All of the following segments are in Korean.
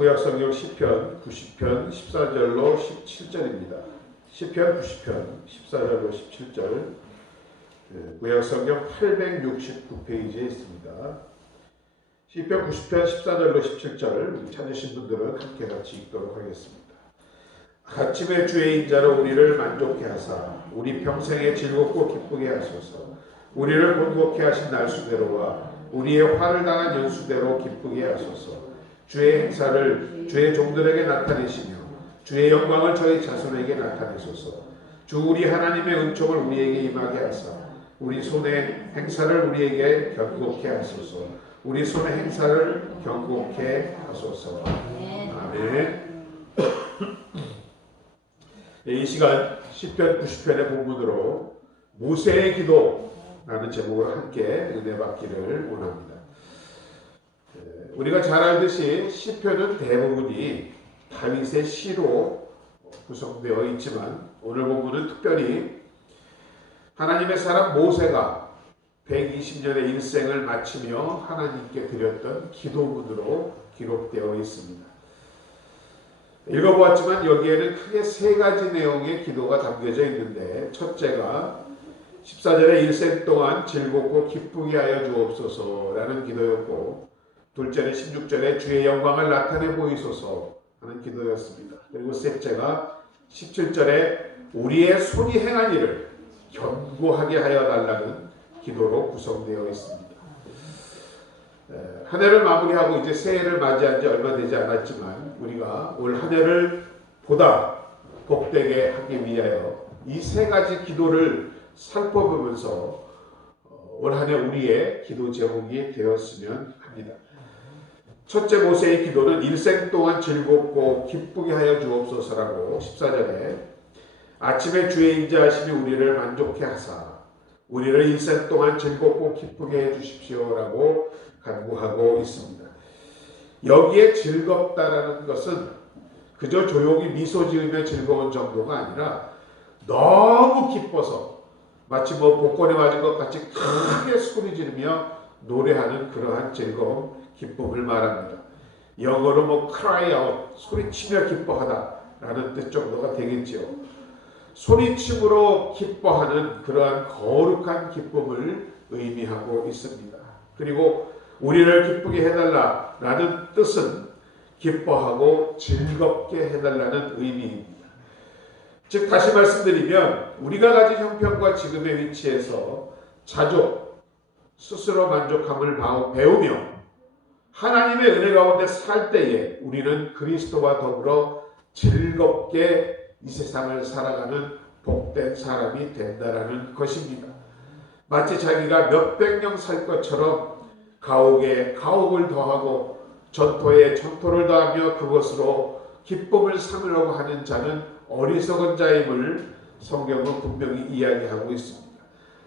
구약성경 시편 90편 14절로 17절입니다. 시편 90편 14절로 17절, 구약성경 869페이지에 있습니다. 시편 90편 14절로 17절 찾으신 분들은 함께 같이 읽도록 하겠습니다. 아침에 주의 인자로 우리를 만족케 하사 우리 평생에 즐겁고 기쁘게 하소서. 우리를 곤곡케 하신 날수대로와 우리의 화를 당한 연수대로 기쁘게 하소서. 주의 행사를 주의 종들에게 나타내시며 주의 영광을 저희 자손에게 나타내소서. 주 우리 하나님의 은총을 우리에게 임하게 하사 우리 손의 행사를 우리에게 견고케 하소서. 우리 손의 행사를 견고케 하소서. 아멘. 이 시간 시편 90편의 본문으로 모세의 기도라는 제목으로 함께 은혜 받기를 원합니다. 우리가 잘 알듯이 시편은 대부분이 다윗의 시로 구성되어 있지만 오늘 본문은 특별히 하나님의 사람 모세가 120년의 일생을 마치며 하나님께 드렸던 기도문으로 기록되어 있습니다. 읽어보았지만 여기에는 크게 세 가지 내용의 기도가 담겨져 있는데, 첫째가 14절에 일생 동안 즐겁고 기쁘게 하여 주옵소서라는 기도였고, 둘째는 16절에 주의 영광을 나타내 보이소서 하는 기도였습니다. 그리고 셋째가 17절에 우리의 손이 행한 일을 견고하게 하여 달라는 기도로 구성되어 있습니다. 한 해를 마무리하고 이제 새해를 맞이한 지 얼마 되지 않았지만 우리가 올 한 해를 보다 복되게 하기 위하여 이 세 가지 기도를 살펴보면서 올 한 해 우리의 기도 제목이 되었으면 합니다. 첫째 모세의 기도는 일생 동안 즐겁고 기쁘게 하여 주옵소서라고 14절에 아침에 주의 인자하심이 우리를 만족케 하사 우리를 일생 동안 즐겁고 기쁘게 해 주십시오라고 간구하고 있습니다. 여기에 즐겁다라는 것은 그저 조용히 미소 지으며 즐거운 정도가 아니라 너무 기뻐서 마치 복권에 맞은 것 같이 크게 소리 지르며 노래하는 그러한 즐거움, 기쁨을 말합니다. 영어로 cry out, 소리치며 기뻐하다라는 뜻 정도가 되겠지요. 소리침으로 기뻐하는 그러한 거룩한 기쁨을 의미하고 있습니다. 그리고 우리를 기쁘게 해달라라는 뜻은 기뻐하고 즐겁게 해달라는 의미입니다. 즉 다시 말씀드리면 우리가 가진 형편과 지금의 위치에서 자족, 스스로 만족함을 배우며 하나님의 은혜 가운데 살 때에 우리는 그리스도와 더불어 즐겁게 이 세상을 살아가는 복된 사람이 된다라는 것입니다. 마치 자기가 몇백 년 살 것처럼 가옥에 가옥을 더하고 전토에 전토를 더하며 그것으로 기쁨을 삼으려고 하는 자는 어리석은 자임을 성경은 분명히 이야기하고 있습니다.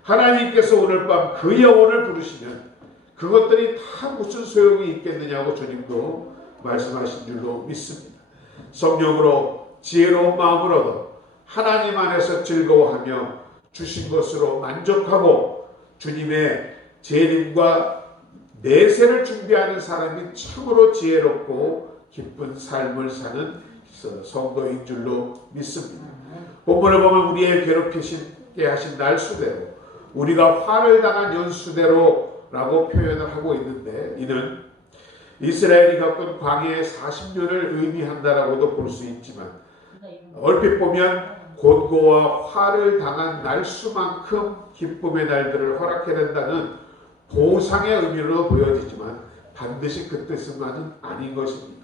하나님께서 오늘 밤 그 영혼을 부르시면 그것들이 다 무슨 소용이 있겠느냐고 주님도 말씀하신 줄로 믿습니다. 성령으로 지혜로운 마음을 얻어 하나님 안에서 즐거워하며 주신 것으로 만족하고 주님의 재림과 내세를 준비하는 사람이 참으로 지혜롭고 기쁜 삶을 사는 성도인 줄로 믿습니다. 본문을 보면 우리의 괴롭히시게 하신 날수대로 우리가 화를 당한 연수대로라고 표현을 하고 있는데 이는 이스라엘이 겪은 광야의 40년을 의미한다라고도 볼 수 있지만 얼핏 보면 곤고와 화를 당한 날수만큼 기쁨의 날들을 허락해야 된다는 보상의 의미로 보여지지만 반드시 그 뜻은 아닌 것입니다.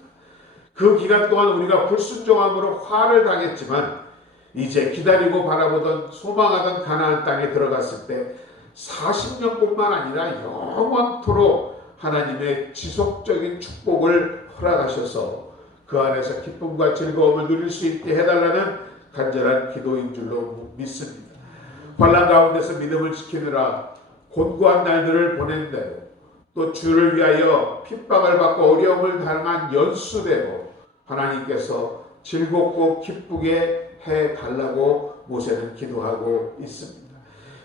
그 기간 동안 우리가 불순종함으로 화를 당했지만 이제 기다리고 바라보던 소망하던 가나안 땅에 들어갔을 때 40년뿐만 아니라 영원토록 하나님의 지속적인 축복을 허락하셔서 그 안에서 기쁨과 즐거움을 누릴 수 있게 해달라는 간절한 기도인 줄로 믿습니다. 환난 가운데서 믿음을 지키느라 곤고한 날들을 보낸 대로 또 주를 위하여 핍박을 받고 어려움을 당한 연수대로 하나님께서 즐겁고 기쁘게 해달라고 모세는 기도하고 있습니다.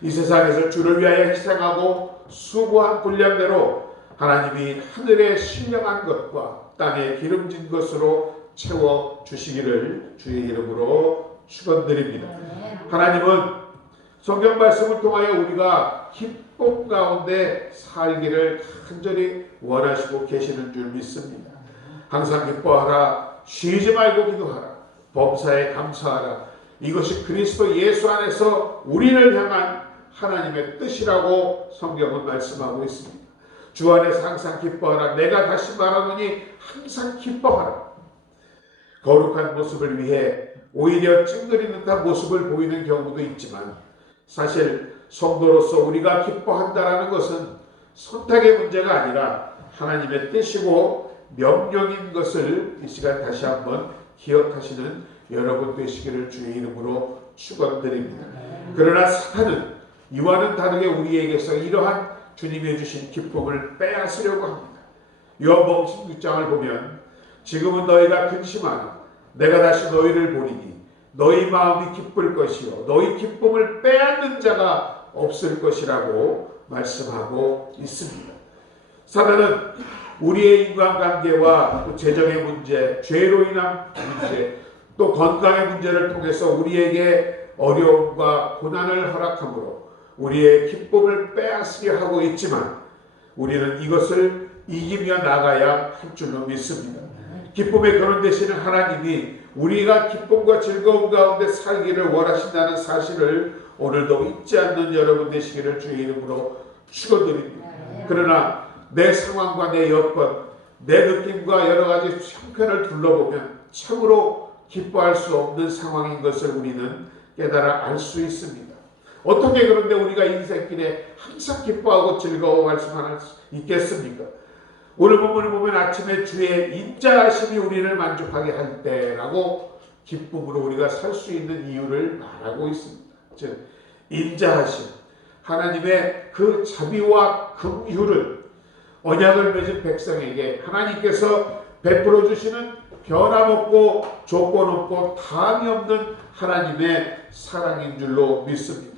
이 세상에서 주를 위하여 희생하고 수고한 분량대로 하나님이 하늘에 신령한 것과 땅에 기름진 것으로 채워 주시기를 주의 이름으로 축원드립니다. 하나님은 성경 말씀을 통하여 우리가 기쁨 가운데 살기를 간절히 원하시고 계시는 줄 믿습니다. 항상 기뻐하라, 쉬지 말고 기도하라, 범사에 감사하라. 이것이 그리스도 예수 안에서 우리를 향한 하나님의 뜻이라고 성경은 말씀하고 있습니다. 주 안에서 항상 기뻐하라. 내가 다시 말하노니 항상 기뻐하라. 거룩한 모습을 위해 오히려 찡그리는 듯한 모습을 보이는 경우도 있지만 사실 성도로서 우리가 기뻐한다라는 것은 선택의 문제가 아니라 하나님의 뜻이고 명령인 것을 이 시간 다시 한번 기억하시는 여러분 되시기를 주의 이름으로 축원드립니다. 그러나 사탄은 이와는 다르게 우리에게서 이러한 주님이 주신 기쁨을 빼앗으려고 합니다. 요한복음 16장을 보면 지금은 너희가 근심하나 내가 다시 너희를 보리니 너희 마음이 기쁠 것이요 너희 기쁨을 빼앗는 자가 없을 것이라고 말씀하고 있습니다. 사단은 우리의 인간관계와 또 재정의 문제, 죄로 인한 문제, 또 건강의 문제를 통해서 우리에게 어려움과 고난을 허락함으로 우리의 기쁨을 빼앗으려 하고 있지만 우리는 이것을 이기며 나가야 할 줄로 믿습니다. 기쁨의 근원 되시는 하나님이 우리가 기쁨과 즐거움 가운데 살기를 원하신다는 사실을 오늘도 잊지 않는 여러분 되시기를 주의 이름으로 축원드립니다. 그러나 내 상황과 내 여건, 내 느낌과 여러 가지 형편을 둘러보면 참으로 기뻐할 수 없는 상황인 것을 우리는 깨달아 알 수 있습니다. 어떻게 그런데 우리가 인생길에 항상 기뻐하고 즐거워할 수만 있겠습니까? 오늘 본문을 보면 아침에 주의 인자하심이 우리를 만족하게 할 때라고 기쁨으로 우리가 살 수 있는 이유를 말하고 있습니다. 즉 인자하심, 하나님의 그 자비와 긍휼을 언약을 맺은 백성에게 하나님께서 베풀어 주시는 변함없고 조건 없고 다함이 없는 하나님의 사랑인 줄로 믿습니다.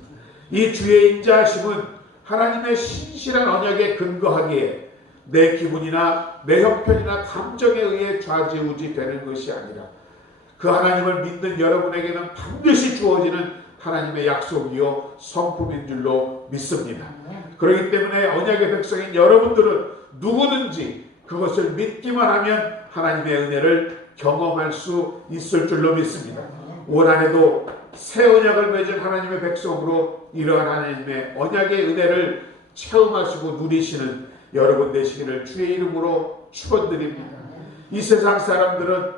이 주의 인자하심은 하나님의 신실한 언약에 근거하기에 내 기분이나 내 형편이나 감정에 의해 좌지우지 되는 것이 아니라 그 하나님을 믿는 여러분에게는 반드시 주어지는 하나님의 약속이요 성품인 줄로 믿습니다. 그렇기 때문에 언약의 백성인 여러분들은 누구든지 그것을 믿기만 하면 하나님의 은혜를 경험할 수 있을 줄로 믿습니다. 올 한해도 새 언약을 맺은 하나님의 백성으로 이러한 하나님의 언약의 은혜를 체험하시고 누리시는 여러분 되시기를 주의 이름으로 축원드립니다. 이 세상 사람들은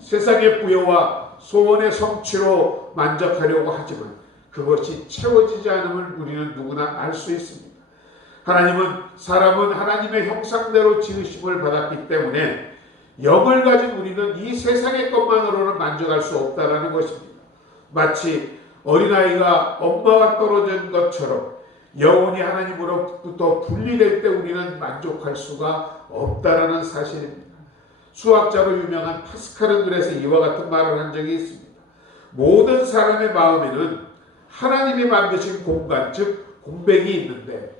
세상의 부여와 소원의 성취로 만족하려고 하지만 그것이 채워지지 않음을 우리는 누구나 알 수 있습니다. 사람은 하나님의 형상대로 지으심을 받았기 때문에 영을 가진 우리는 이 세상의 것만으로는 만족할 수 없다는 것입니다. 마치 어린아이가 엄마와 떨어진 것처럼 영혼이 하나님으로부터 분리될 때 우리는 만족할 수가 없다라는 사실입니다. 수학자로 유명한 파스칼은 그래서 이와 같은 말을 한 적이 있습니다. 모든 사람의 마음에는 하나님이 만드신 공간, 즉 공백이 있는데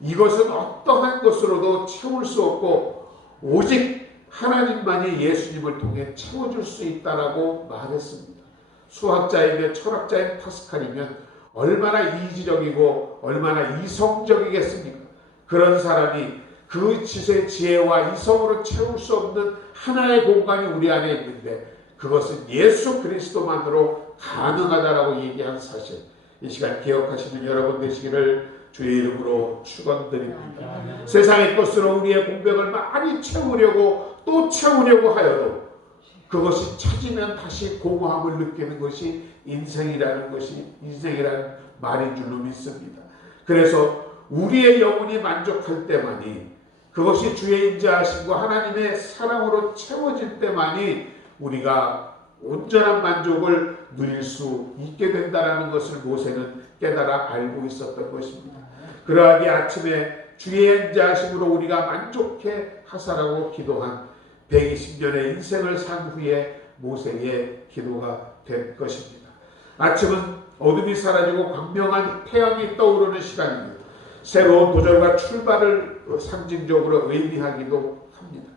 이것은 어떠한 것으로도 채울 수 없고 오직 하나님만이 예수님을 통해 채워줄 수 있다라고 말했습니다. 수학자이며 철학자인 파스칼이면 얼마나 이지적이고 얼마나 이성적이겠습니까? 그런 사람이 그 지혜와 이성으로 채울 수 없는 하나의 공간이 우리 안에 있는데 그것은 예수 그리스도만으로 가능하다라고 얘기한 사실, 이 시간 기억하시는 여러분 되시기를 주의 이름으로 축원드립니다. 세상의 것으로 우리의 공백을 많이 채우려고 또 채우려고 하여도 그것이 찾으면 다시 공허함을 느끼는 것이 인생이라는 말인 줄로 믿습니다. 그래서 우리의 영혼이 만족할 때만이, 그것이 주의 인자하심과 하나님의 사랑으로 채워질 때만이 우리가 온전한 만족을 누릴 수 있게 된다는 것을 모세는 깨달아 알고 있었던 것입니다. 그러하기에 아침에 주의 인자하심으로 우리가 만족해 하사라고 기도한 120년의 인생을 산 후에 모세의 기도가 된 것입니다. 아침은 어둠이 사라지고 광명한 태양이 떠오르는 시간입니다. 새로운 도전과 출발을 상징적으로 의미하기도 합니다.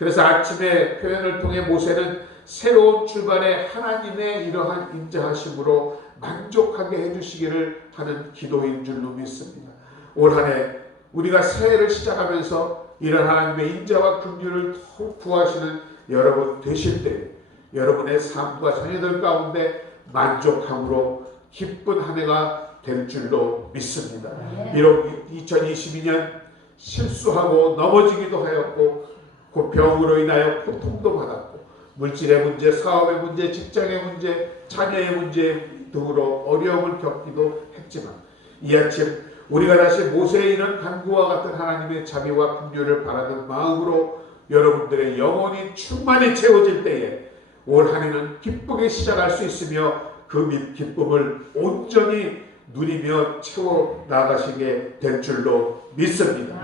그래서 아침에 표현을 통해 모세는 새로운 출발에 하나님의 이러한 인자하심으로 만족하게 해주시기를 하는 기도인 줄로 믿습니다. 올 한 해 우리가 새해를 시작하면서 이런 하나님의 인자와 긍휼을 더욱 구하시는 여러분 되실 때 여러분의 삶과 자녀들 가운데 만족함으로 기쁜 한 해가 될 줄로 믿습니다. 비록 2022년 실수하고 넘어지기도 하였고 그 병으로 인하여 고통도 받았고 물질의 문제, 사업의 문제, 직장의 문제, 자녀의 문제 등으로 어려움을 겪기도 했지만 이 아침 우리가 다시 모세의 이런 간구와 같은 하나님의 자비와 긍휼을 바라는 마음으로 여러분들의 영혼이 충만히 채워질 때에 올 한 해는 기쁘게 시작할 수 있으며 그 기쁨을 온전히 누리며 채워 나가시게 될 줄로 믿습니다.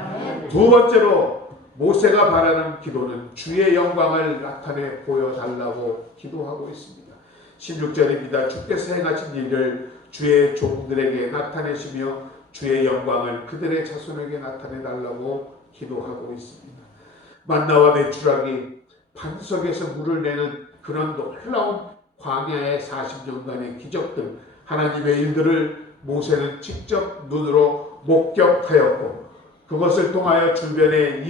두 번째로 모세가 바라는 기도는 주의 영광을 나타내 보여달라고 기도하고 있습니다. 16절입니다. 주께서 행하신 일을 주의 종들에게 나타내시며 주의 영광을 그들의 자손에게 나타내달라고 기도하고 있습니다. 만나와 메추라기 반석에서 물을 내는 그런 놀라운 광야의 40년간의 기적들, 하나님의 일들을 모세는 직접 눈으로 목격하였고 그것을 통하여 주변의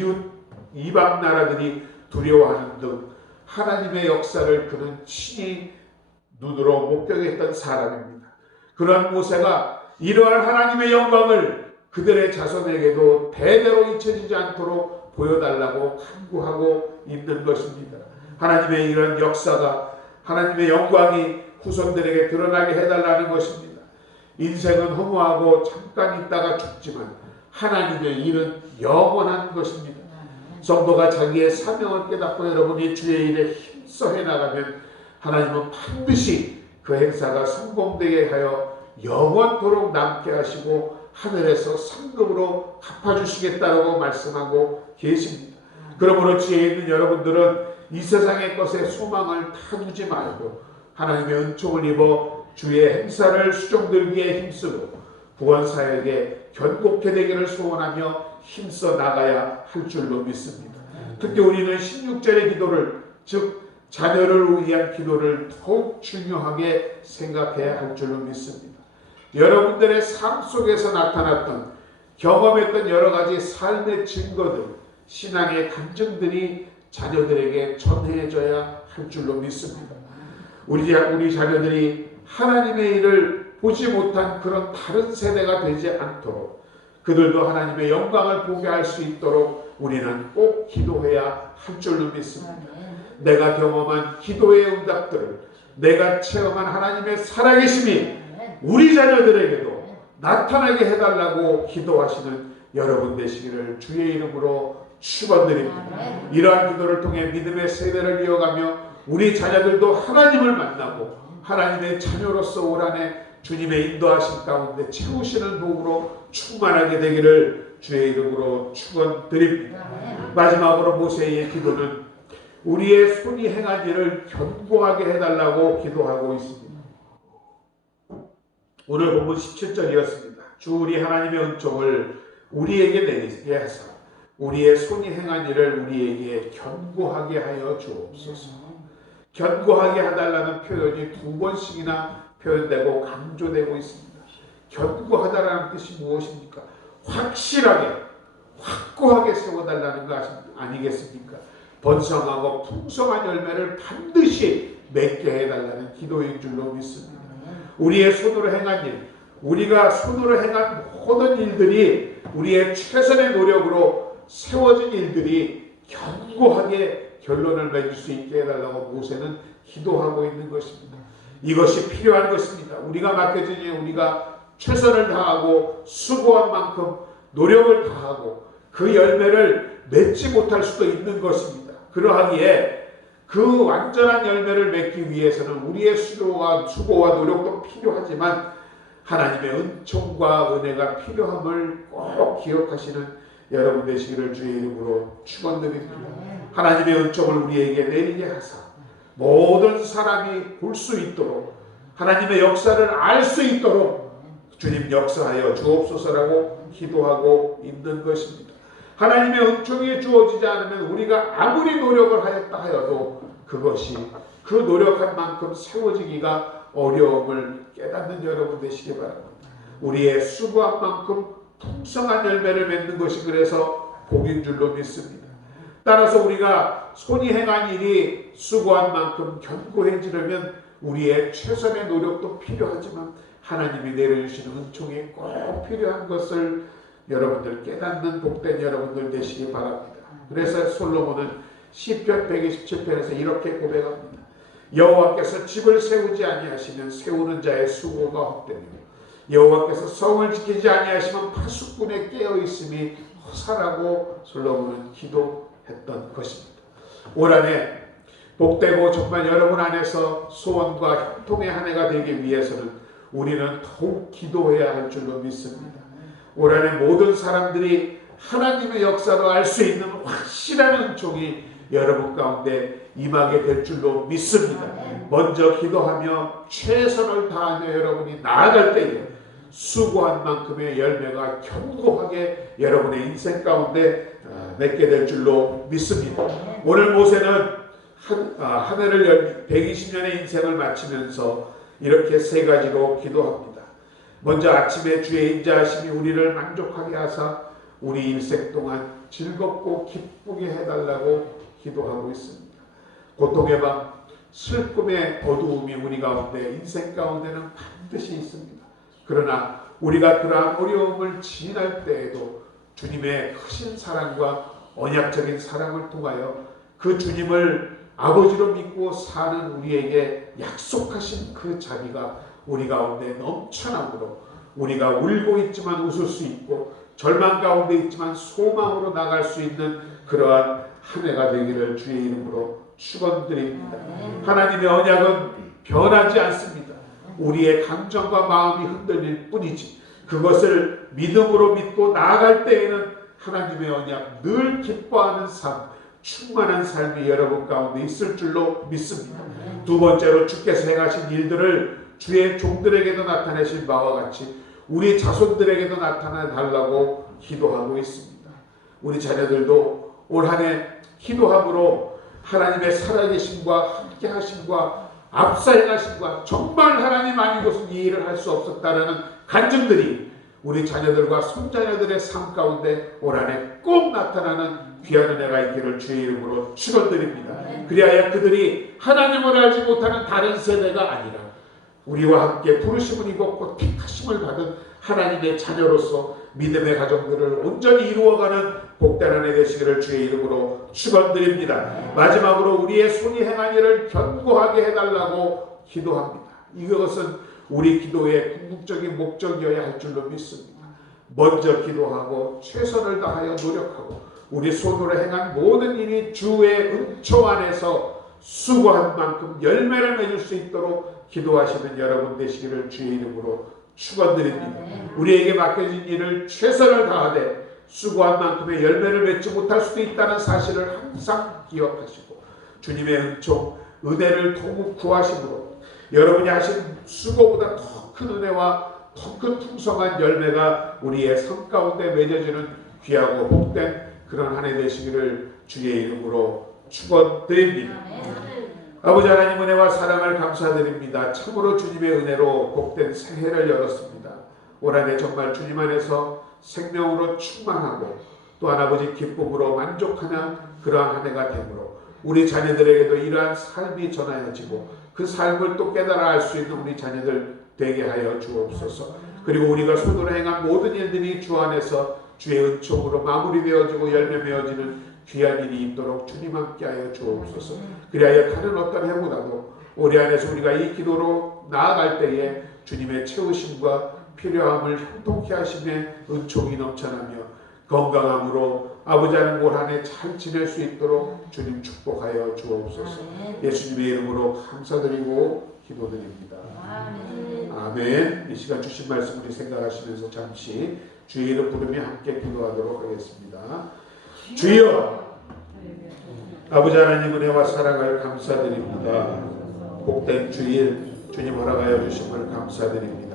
이방 나라들이 두려워하는 등 하나님의 역사를 그는 친히 눈으로 목격했던 사람입니다. 그런 모세가 이러한 하나님의 영광을 그들의 자손에게도 대대로 잊혀지지 않도록 보여달라고 간구하고 있는 것입니다. 하나님의 이런 역사가 하나님의 영광이 후손들에게 드러나게 해달라는 것입니다. 인생은 허무하고 잠깐 있다가 죽지만 하나님의 일은 영원한 것입니다. 성도가 자기의 사명을 깨닫고 여러분이 주의 일에 힘써 해나가면 하나님은 반드시 그 행사가 성공되게 하여 영원토록 남게 하시고 하늘에서 상급으로 갚아주시겠다라고 말씀하고 계십니다. 그러므로 지혜 있는 여러분들은 이 세상의 것에 소망을 다 두지 말고 하나님의 은총을 입어 주의 행사를 수종들기에 힘쓰고 구원사역에 견고케 되기를 소원하며 힘써 나가야 할 줄로 믿습니다. 특히 우리는 16절의 기도를 즉 자녀를 위한 기도를 더욱 중요하게 생각해야 할 줄로 믿습니다. 여러분들의 삶 속에서 나타났던 경험했던 여러 가지 삶의 증거들, 신앙의 감정들이 자녀들에게 전해져야 할 줄로 믿습니다. 우리 자녀들이 하나님의 일을 보지 못한 그런 다른 세대가 되지 않도록 그들도 하나님의 영광을 보게 할 수 있도록 우리는 꼭 기도해야 할 줄로 믿습니다. 내가 경험한 기도의 응답들을 내가 체험한 하나님의 살아계심이 우리 자녀들에게도 나타나게 해달라고 기도하시는 여러분 되시기를 주의 이름으로 축원드립니다. 이러한 기도를 통해 믿음의 세대를 이어가며 우리 자녀들도 하나님을 만나고 하나님의 자녀로서 올 한 해 주님의 인도하심 가운데 채우시는 복으로 충만하게 되기를 주의 이름으로 축원드립니다. 마지막으로 모세의 기도는 우리의 손이 행한 일을 견고하게 해달라고 기도하고 있습니다. 오늘 본문 17절이었습니다. 주 우리 하나님의 은총을 우리에게 내리게 하사 우리의 손이 행한 일을 우리에게 견고하게 하여 주옵소서. 견고하게 해달라는 표현이 두 번씩이나 표현되고 강조되고 있습니다. 견고하다라는 뜻이 무엇입니까? 확실하게 확고하게 세워달라는 거 아니겠습니까? 번성하고 풍성한 열매를 반드시 맺게 해달라는 기도인 줄로 믿습니다. 우리의 손으로 행한 일, 우리가 손으로 행한 모든 일들이 우리의 최선의 노력으로 세워진 일들이 견고하게 결론을 맺을 수 있게 해달라고 모세는 기도하고 있는 것입니다. 이것이 필요한 것입니다. 우리가 맡겨진 일, 우리가 최선을 다하고 수고한 만큼 노력을 다하고 그 열매를 맺지 못할 수도 있는 것입니다. 그러하기에 그 완전한 열매를 맺기 위해서는 우리의 수고와 노력도 필요하지만 하나님의 은총과 은혜가 필요함을 꼭 기억하시는 여러분 되시기를 주의 이름으로 축원드립니다. 하나님의 은총을 우리에게 내리게 하사 모든 사람이 볼 수 있도록 하나님의 역사를 알 수 있도록 주님 역사하여 주옵소서라고 기도하고 있는 것입니다. 하나님의 은총이 주어지지 않으면 우리가 아무리 노력을 하였다 하여도 그것이 그 노력한 만큼 세워지기가 어려움을 깨닫는 여러분 되시기 바랍니다. 우리의 수고한 만큼 풍성한 열매를 맺는 것이 그래서 복인 줄로 믿습니다. 따라서 우리가 손이 행한 일이 수고한 만큼 견고해지려면 우리의 최선의 노력도 필요하지만 하나님이 내려주시는 은총이 꼭 필요한 것을 여러분들 깨닫는 복된 여러분들 되시기 바랍니다. 그래서 솔로몬은 시편 127편에서 이렇게 고백합니다. 여호와께서 집을 세우지 아니하시면 세우는 자의 수고가 헛되며 여호와께서 성을 지키지 아니하시면 파수꾼의 깨어있음이 허사라고 솔로몬은 기도했던 것입니다. 올 한해 복되고 정말 여러분 안에서 소원과 형통의 한 해가 되기 위해서는 우리는 더욱 기도해야 할 줄로 믿습니다. 올 한해 모든 사람들이 하나님의 역사로 알 수 있는 확실한 은총이 여러분 가운데 임하게 될 줄로 믿습니다. 먼저 기도하며 최선을 다하며 여러분이 나아갈 때에 수고한 만큼의 열매가 견고하게 여러분의 인생 가운데 맺게 될 줄로 믿습니다. 오늘 모세는 한 해를 120년의 인생을 마치면서 이렇게 세 가지로 기도합니다. 먼저 아침에 주의 인자하심이 우리를 만족하게 하사 우리 일생 동안 즐겁고 기쁘게 해달라고 기도하고 있습니다. 고통의 밤, 슬픔의 어두움이 우리 가운데 인생 가운데는 반드시 있습니다. 그러나 우리가 그러한 어려움을 지날 때에도 주님의 크신 사랑과 언약적인 사랑을 통하여 그 주님을 아버지로 믿고 사는 우리에게 약속하신 그 자비가 우리 가운데 넘쳐나므로 우리가 울고 있지만 웃을 수 있고 절망 가운데 있지만 소망으로 나갈 수 있는 그러한 한 해가 되기를 주의 이름으로 축원드립니다. 하나님의 언약은 변하지 않습니다. 우리의 감정과 마음이 흔들릴 뿐이지 그것을 믿음으로 믿고 나아갈 때에는 하나님의 언약 늘 기뻐하는 삶, 충만한 삶이 여러분 가운데 있을 줄로 믿습니다. 두 번째로 주께서 행하신 일들을 주의 종들에게도 나타내실 바와 같이 우리 자손들에게도 나타나 달라고 기도하고 있습니다. 우리 자녀들도 올 한 해 기도함으로 하나님의 살아계심과 함께 하심과 앞서 행하심과 정말 하나님 아니고선 이 일을 할 수 없었다라는 간증들이 우리 자녀들과 손자녀들의 삶 가운데 올 한 해 꼭 나타나는 귀한 은혜가 있기를 주의 이름으로 축원드립니다. 그리하여 그들이 하나님을 알지 못하는 다른 세대가 아니라 우리와 함께 부르심을 입었고 택하심을 받은 하나님의 자녀로서 믿음의 가정들을 온전히 이루어가는 복된 한 해 되시기를 주의 이름으로 축원드립니다. 마지막으로 우리의 손이 행한 일을 견고하게 해달라고 기도합니다. 이것은 우리 기도의 궁극적인 목적이어야 할 줄로 믿습니다. 먼저 기도하고 최선을 다하여 노력하고 우리 손으로 행한 모든 일이 주의 은총 안에서 수고한 만큼 열매를 맺을 수 있도록 기도하시는 여러분 되시기를 주의 이름으로 축원드립니다. 우리에게 맡겨진 일을 최선을 다하되 수고한 만큼의 열매를 맺지 못할 수도 있다는 사실을 항상 기억하시고 주님의 은총, 은혜를 통욱 구하심으로 여러분이 하신 수고보다 더 큰 은혜와 더 큰 풍성한 열매가 우리의 삶 가운데 맺어지는 귀하고 복된 그런 한 해 되시기를 주의 이름으로 축원드립니다. 아버지 하나님 은혜와 사랑을 감사드립니다. 참으로 주님의 은혜로 복된 새해를 열었습니다. 올 한 해 정말 주님 안에서 생명으로 충만하고 또한 아버지 기쁨으로 만족하는 그러한 한 해가 되므로 우리 자녀들에게도 이러한 삶이 전하여지고 그 삶을 또 깨달아 알 수 있는 우리 자녀들 되게 하여 주옵소서. 그리고 우리가 손으로 행한 모든 일들이 주 안에서 주의 은총으로 마무리되어지고 열매 맺어지는 귀한 일이 있도록 주님 함께하여 주옵소서. 그리하여 다른 어떤 해보다도 우리 안에서 우리가 이 기도로 나아갈 때에 주님의 채우심과 필요함을 형통케 하심의 은총이 넘쳐나며 건강함으로 아버지 하나님 올 한 해 잘 지낼 수 있도록 주님 축복하여 주옵소서. 예수님의 이름으로 감사드리고 기도드립니다. 아멘. 이 시간 주신 말씀 우리 생각하시면서 잠시 주의 이름 부르며 함께 기도하도록 하겠습니다. 주여, 아버지 하나님 은혜와 사랑을 감사드립니다. 복된 주일 주님 허락하여 주심을 감사드립니다.